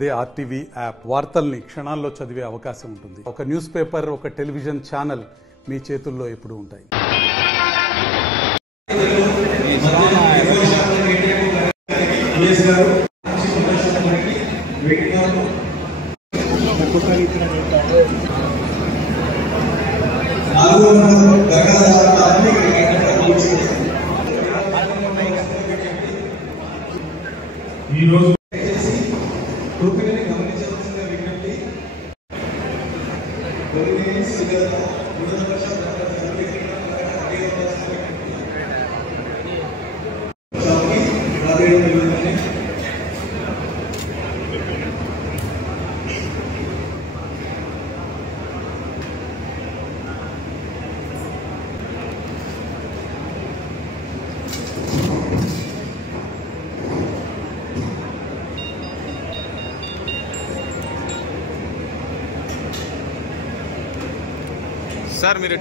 అదే RTV app వార్తల్ని క్షణాల్లో చదివే అవకాశం ఉంటుంది. ఒక న్యూస్ పేపర్, ఒక టెలివిజన్ ఛానల్ మీ చేతుల్లో ఎప్పుడూ ఉంటాయి. సార్ మీరు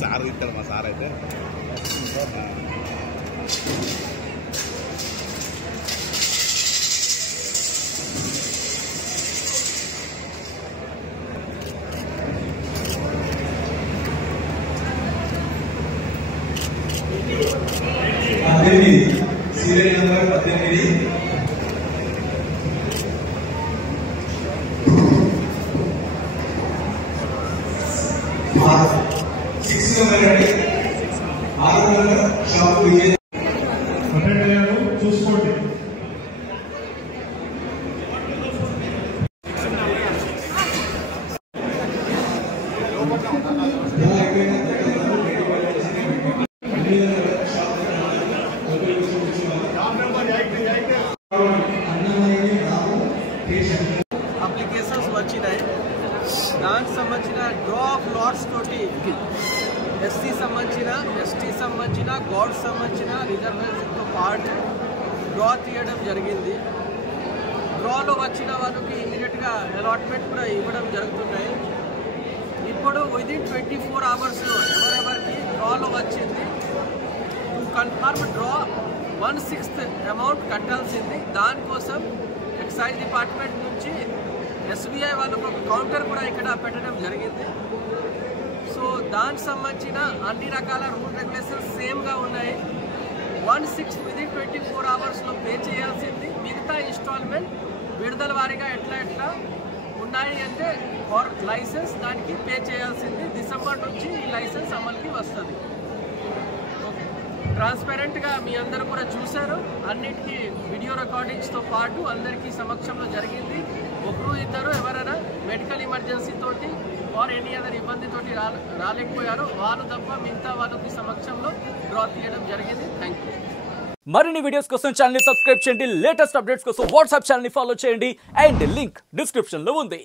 సార్ ఇక్కడ మా సార్ అయితే సీరియల్ నంబర్ 18 6 షాప్ చూసుకోండి. అప్లికేషన్స్ వచ్చినాయి. దానికి సంబంధించిన డ్రా ఆఫ్ లాట్స్ తోటి ఎస్సీ సంబంధించిన, ఎస్టీ సంబంధించిన, గౌడ్ సంబంధించిన రిజర్వేషన్తో పాటు డ్రా తీయడం జరిగింది. డ్రాలో వచ్చిన వాళ్ళకి ఇమీడియట్గా అలాట్మెంట్ కూడా ఇవ్వడం జరుగుతున్నాయి. ఇప్పుడు విదిన్ 24 అవర్స్లో ఎవరెవరికి డ్రాలో వచ్చింది టు కన్ఫర్మ్ డ్రా 1/6 అమౌంట్ కట్టాల్సింది. దానికోసం ఎక్సైజ్ డిపార్ట్మెంట్ నుంచి ఎస్బీఐ వాళ్ళకు ఒక కౌంటర్ కూడా ఇక్కడ పెట్టడం జరిగింది. సో దానికి సంబంధించిన అన్ని రకాల రూల్ రెగ్యులేషన్స్ సేమ్గా ఉన్నాయి. 1/6 విదిన్ 24 అవర్స్లో పే చేయాల్సింది. మిగతా ఇన్స్టాల్మెంట్ విడుదల వారీగా ఎట్లా ఉన్నాయి అంటే ఫర్ లైసెన్స్ దానికి పే చేయాల్సింది. డిసెంబర్ నుంచి ఈ లైసెన్స్ అమలుకి వస్తుంది. ట్రాన్స్పరెంట్గా మీ అందరూ కూడా చూశారు. అన్నిటికీ వీడియో రికార్డింగ్స్తో పాటు అందరికీ సమక్షంలో జరిగింది. ఒకరు ఇద్దరు ఎవరైనా మెడికల్ ఎమర్జెన్సీ తోటి ఆర్ ఎనీ అదర్ ఇబ్బందితోటి రాలేకపోయారో వాళ్ళు తప్ప మిగతా వాళ్ళకి సమక్షంలో డ్రా తీయడం జరిగింది. Thank you. మరిన్ని వీడియోస్ కోసం ఛానల్ ని సబ్స్క్రైబ్ చేయండి. లేటెస్ట్ అప్డేట్స్ కోసం వాట్సాప్ ఛానల్ ని ఫాలో చేయండి. అండ్ లింక్ డిస్క్రిప్షన్ లో ఉంది.